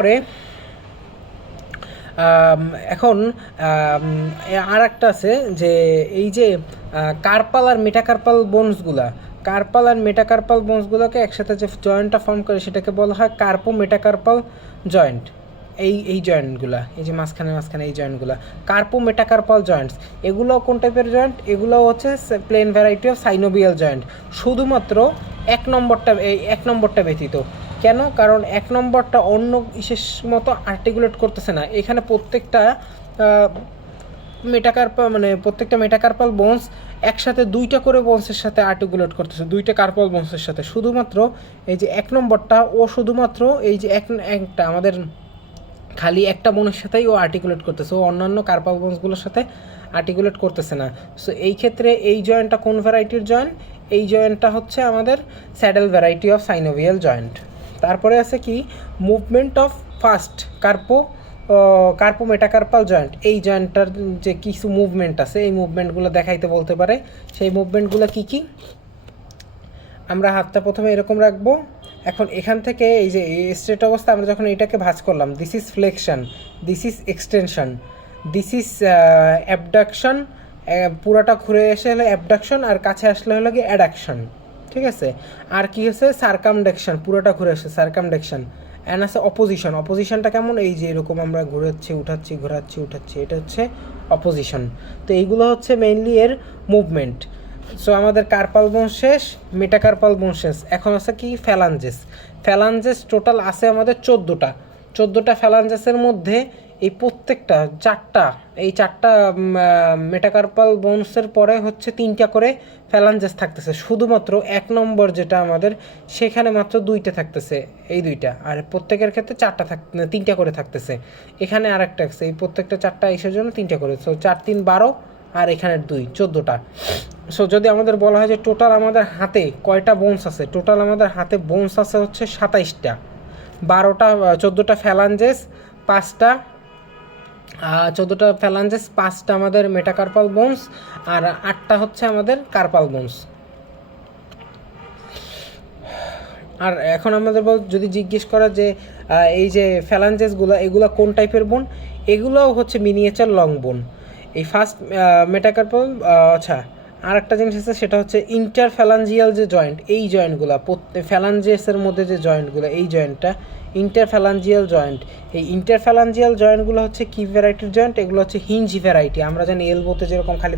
পরে এখন আর একটা আছে যে এই যে কার্পাল আর মেটাকার্পাল বোনসগুলোকে একসাথে যে জয়েন্টটা ফর্ম করে সেটাকে বলা হয় কার্পো মেটাকার্পাল জয়েন্ট। এই জয়েন্টগুলা, এই যে মাঝখানে এই জয়েন্টগুলা কার্পো মেটাকার্পাল জয়েন্টস। এগুলো কোন টাইপের জয়েন্ট? এগুলো হচ্ছে plane variety of synovial joint, শুধুমাত্র এক নম্বরটা ব্যতীত। কেন? কারণ এক নম্বরটা অন্য বিশেষ মতো আর্টিকুলেট করতেছে না। এখানে প্রত্যেকটা মেটাকার্পাল বোনস একসাথে দুইটা করে বোনসের সাথে আর্টিকুলেট করতেছে, দুইটা কার্পাল বোনসের সাথে। শুধুমাত্র এই যে এক নম্বরটা ও শুধুমাত্র এই যে একটা আমাদের খালি একটা বোনের সাথেই ও আর্টিকুলেট করতেছে, ও অন্যান্য কার্পাল বোনসগুলোর সাথে আর্টিকুলেট করতেছে না। সো এই ক্ষেত্রে এই জয়েন্টটা কোন ভ্যারাইটির জয়েন্ট? এই জয়েন্টটা হচ্ছে আমাদের saddle variety of synovial joint. তারপরে আছে কি movement of first carpometacarpal joint. এই জয়েন্টটার যে কিছু মুভমেন্ট আছে, এই মুভমেন্টগুলো দেখাইতে বলতে পারে। সেই মুভমেন্টগুলো কি কি? আমরা হাতটা প্রথমে এরকম রাখবো। এখন এখান থেকে এই যে স্ট্রেট অবস্থা আমরা যখন এটাকে ভাঁজ করলাম, this is flexion, this is extension, this is abduction. পুরাটা ঘুরে এসে হলো অ্যাবডাকশন, আর কাছে আসলে হলো কি অ্যাডাকশন। ঠিক আছে? আর কি হচ্ছে সার্কামডাকশন, পুরোটা ঘুরে আসে সার্কামডাকশন। অ্যান্ড আছে অপোজিশন। অপোজিশনটা কেমন? এই যে এরকম আমরা ঘুরাচ্ছি উঠাচ্ছি, এটা হচ্ছে অপোজিশন। তো এইগুলো হচ্ছে মেইনলি এর মুভমেন্ট। সো আমাদের কার্পাল বোন শেষ, মেটাকার্পাল বোন শেষ। এখন আছে কি ফ্যালাঞ্জেস টোটাল আছে আমাদের 14টা ফ্যালাঞ্জেসের মধ্যে এই প্রত্যেকটা চারটা মেটাকার্পাল বোনসের পরে হচ্ছে 3টা করে ফ্যালাঞ্জেস থাকতেছে। শুধুমাত্র এক নম্বর যেটা আমাদের, সেখানে মাত্র 2টা থাকতেছে, এই 2টা। আর প্রত্যেকের ক্ষেত্রে 3টা করে থাকতেছে। এখানে আর একটা আছে, এই প্রত্যেকটা 4টা এসের জন্য 3টা করে। সো 4 3 12, আর এখানের 2 14টা। সো যদি আমাদের বলা হয় যে টোটাল আমাদের হাতে কয়টা বোনস আছে, টোটাল আমাদের হাতে বোনস আছে হচ্ছে 27টা। 14টা ফ্যালাঞ্জেস, 5টা আমাদের মেটাকার্পাল বোনস, আর 8টা হচ্ছে আমাদের কার্পাল বোনস। আর এখন আমাদের যদি জিজ্ঞেস করা যে এই যে ফ্যালাঞ্জেসগুলো এগুলো কোন টাইপের বোন, এগুলোও হচ্ছে মিনিয়েচার লং বোন। এই ফার্স্ট মেটাকার্পাল আচ্ছা, আর একটা জিনিস আছে, সেটা হচ্ছে ইন্টারফ্যালাঞ্জিয়াল যে জয়েন্ট, এই জয়েন্টগুলো ফ্যালাঞ্জেসের মধ্যে যে জয়েন্টগুলো, এই জয়েন্টটা ইন্টারফ্যালাঞ্জিয়াল জয়েন্ট। এই ইন্টারফ্যালাঞ্জিয়াল জয়েন্টগুলো হচ্ছে কি ভ্যারাইটির জয়েন্ট? এগুলো হচ্ছে হিঞ্জ ভ্যারাইটি। আমরা জানি এলবোতে যেরকম খালি